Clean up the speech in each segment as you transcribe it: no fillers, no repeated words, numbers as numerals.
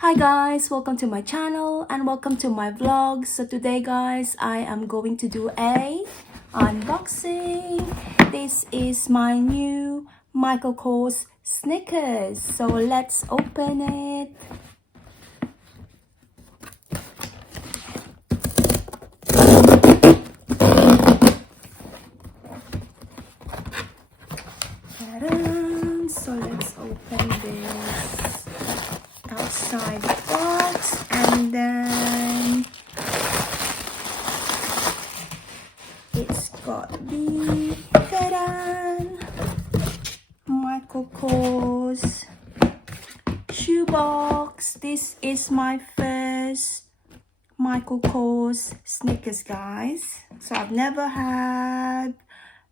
Hi guys, welcome to my channel and welcome to my vlog. So today guys, I am going to do a unboxing. This is my new Michael Kors sneakers. So let's open it. Ta-da! So let's open this outside the box, and then it's got the Michael Kors shoebox. This is my first Michael Kors sneakers, guys. So I've never had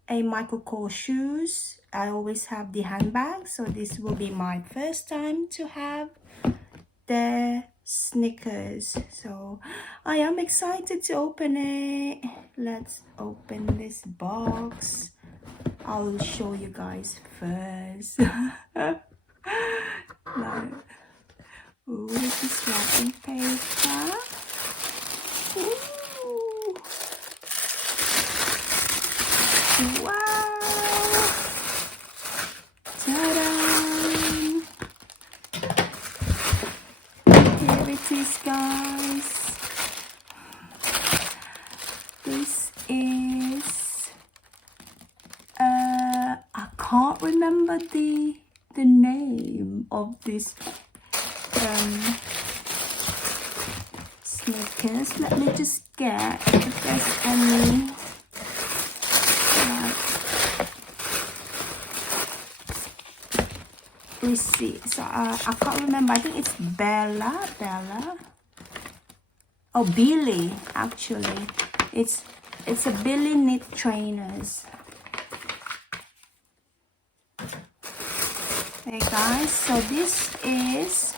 a Michael Kors shoes. I always have the handbag, so this will be my first time to have the sneakers. So I am excited to open it. Let's open this box. I will show you guys first. Ooh, this is wrapping paper. Ooh. Wow! Ta-da! Here it is, guys. This is I can't remember the name of this sneakers. Let me just get if there's any receipt. So I can't remember. I think it's Bella. Oh, Billy, actually. It's a Billy knit trainers. Okay guys, so this is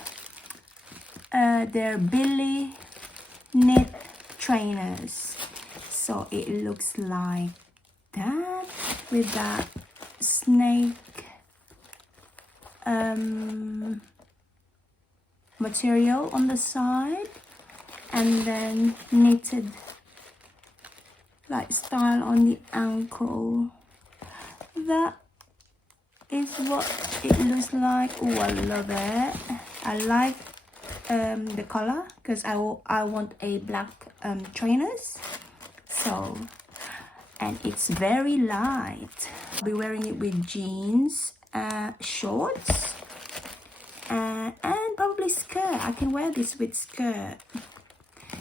their Billy knit trainers. So it looks like that with that snake material on the side, and then knitted like style on the ankle. That is what it looks like. Oh, I love it. I like the color because I want a black trainers. So, and it's very light. I'll be wearing it with jeans, shorts, and probably skirt. I can wear this with skirt.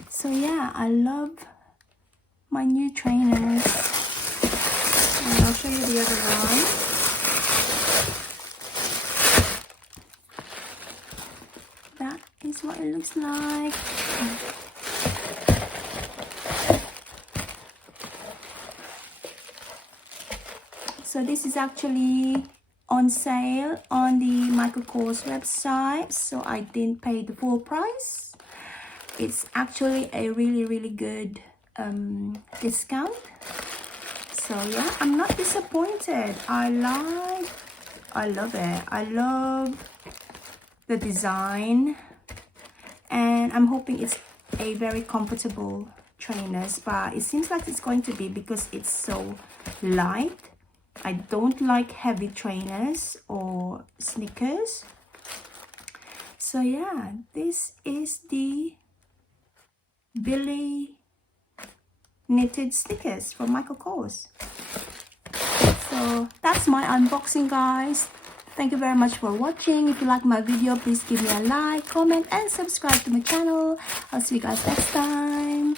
So yeah, I love my new trainers. And I'll show you the other one. That is what it looks like. So this is actually on sale on the Michael Kors website, so I didn't pay the full price. It's actually a really good discount. So yeah, I'm not disappointed. I love it. I love the design, and I'm hoping it's a very comfortable trainers, but it seems like it's going to be because it's so light. I don't like heavy trainers or sneakers. So yeah, this is the Billy knitted sneakers from Michael Kors. So that's my unboxing, guys. Thank you very much for watching. If you like my video, please give me a like, comment, and subscribe to my channel. I'll see you guys next time.